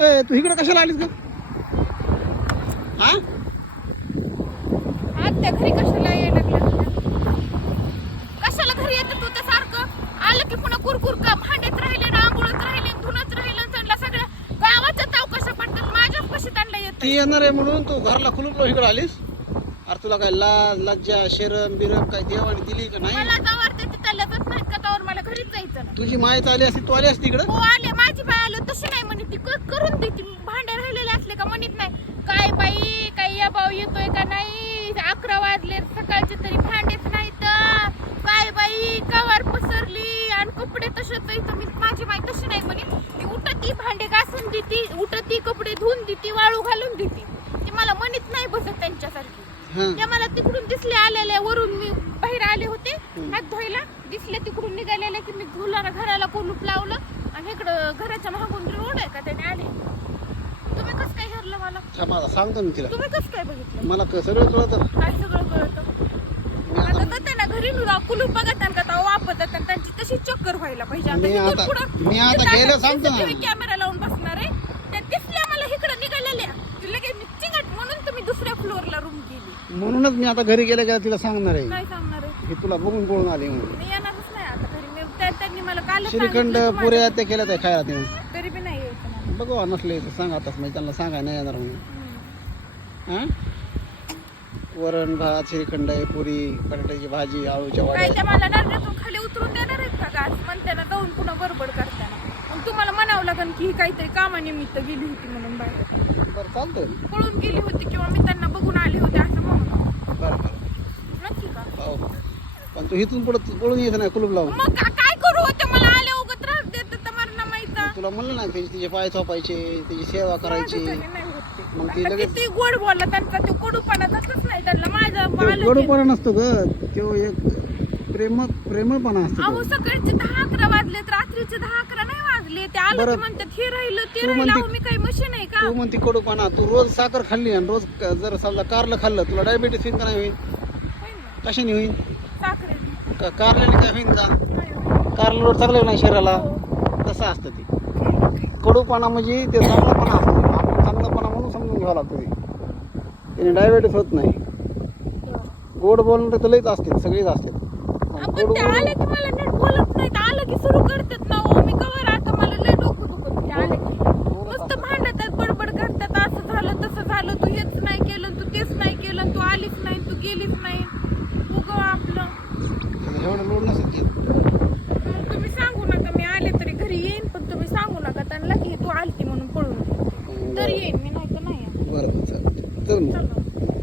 ए तू इकडे कशाला आलीस ग? हा? आत्या घरी कशाला यायला लागल्या? कशाला घरी येतं तू तर सारखं? आलं की पुन्हा कुरकुर का? भांड्यात राहिले ना आंघोळत राहिले धुणत राहिले चढला सगळ्या गावाच्या चौकशा पडतात? माझ्याच कशी त्यांना येत. ती येणार आहे म्हणून तू घरला खुलून इकडे आलीस. अरे तुला काय लाज लज्जा शरम बिरम काय देवाने दिली का नाही? मला जावर ते चालतच नाहीत का त्यावर मला घरीच जायचं ना. तुझी माहिती आली असती तू आली असती इकडं? हो आले. माझी आलो तशी नाही म्हणे ती क- करून देते भांडे राहिलेले असले का म्हणत नाही काय बाई काय या भाऊ येतोय का नाही अकरा वाजले सकाळचे तरी भांडेच नाही तर काय बाई कवर पसरली आणि आहे तर मी माझी बाई तशी नाही म्हणे. ती उठती भांडे घासून देती उठती कपडे धुवून देती वाळू घालून देती. ती मला म्हणत नाही बसत त्यांच्यासारखी. हा. त्या मला तिकडून दिसले आलेले वरून मी बाहेर आले होते. हात धुवायला दिसले तिकडून निघालेले की मी घुलाला घराला कुलूप लावलं आणि इकडं घराच्या मागून रोड आहे का त्याने आले? तुम्ही कसं काय हरलं मला? सांगतो मी तिला. तुम्ही कसं काय बघितलं? मला सगळं कळतं. काय सगळं कळतं? घरी नुरा कुलूप बघत का? तेव्हा वापरतात आणि त्यांची तशी चक्कर व्हायला पाहिजे. मी इथून आता- पुढं मी आता तिथं गेलं सांगतो ना. CCTV कॅमेरा लावून बसणार आहे. त्या दिसल्या मला इकडं निघालेल्या. ती लगेच मी चिंगट म्हणून तुम्ही दुसऱ्या फ्लोअरला रूम गेली. म्हणूनच मी आता घरी गेल्या गेल्या तिला सांगणार आहे? काय सांगणार आहे. हे तुला बघून पळून आली म्हणून. मी येणारच नाही आता घरी. मी त्या- त्यांनी मला काल श्रीखंड पुऱ्या त्या केल्या त्या खायला ते तरी बी नाही यायचं मला. बघू नसले तर सांग आताच म्हणजे त्यांना सांगाय नाही येणार म्हणून. हम्म. हा? वरण भात श्रीखंड आहे पुरी बटाट्याची भाजी आळूच्या काय वाड्या. त्या मला नरड्यातून खाली उतरून देणार आहेत का गास म्हणताना जाऊन पुन्हा बडबड करताना. मग तुम्हाला म्हणावं लागेल की ही काहीतरी कामानिमित्त गेली होती म्हणून बाहेर. बरं चालतंय. पळून गेली होती किंवा मी त्यांना बघून आले होते असं म्हणून. बरं बरं. नक्की का? हो. पण तू इथून पुढे पळून येत नाही कुलूप लावून. मग का- काय करू होते मला आले उगत त्रास देत तर मला माहीत तुला म्हणलं ना त्याचे तिचे पाय चोपायचे त्याची सेवा करायची. मग ती लगेच किती गोड बोलला त्यांचा तो कडूपणा नाही त्यांना माझं बाळ गडूपणा नसतो ग. तो एक प्रेम प्रेमळपणा असतो अहो सकाळचे दहा अकरा वाजलेत रात्रीचे दहा अकरा नाही वाजले. ते आलं बरं. की म्हणतात हे राहिलं ते तू राहिलं म्हणते- अहो मी काही मशीन आहे का? तू म्हणते कडूपणा तू रोज साखर खाल्ली आणि रोज क- जर समजा कारलं खाल्लं तुला डायबिटीस होईल का नाही होईल होईन ना. कशाने होईल. का कारल्याने काय होईल का. कारलं रोज चांगलं नाही शरीराला? तसं असतं ते. कडूपणा म्हणजे ते चांगलापणा घ्यावं लागतं ते त्याने डायबिटीस होत नाही. गोड बोलणारे तर लईच असतील सगळेच आपण गोड ते बोलून आले की मला नीट बोलत नाहीत. आलं की सुरू करतात ना हो. मी कवर आता मला लय डोकं दुखत ते आले की नुसतं भांडतात बडबड करतात असं झालं तसं झालं तू हेच नाही केलं तू तेच नाही केलं तू आलीच नाही तू गेलीच नाही उगव आपलं एवढं लोड नसेल की मग तुम्ही सांगू नका मी आले तरी घरी येईन पण तुम्ही सांगू नका त्यांना की तू आलती म्हणून पळून गेली. तर येईन मी नाही तर नाही येणार. बरं बरं चालेल चल मग चला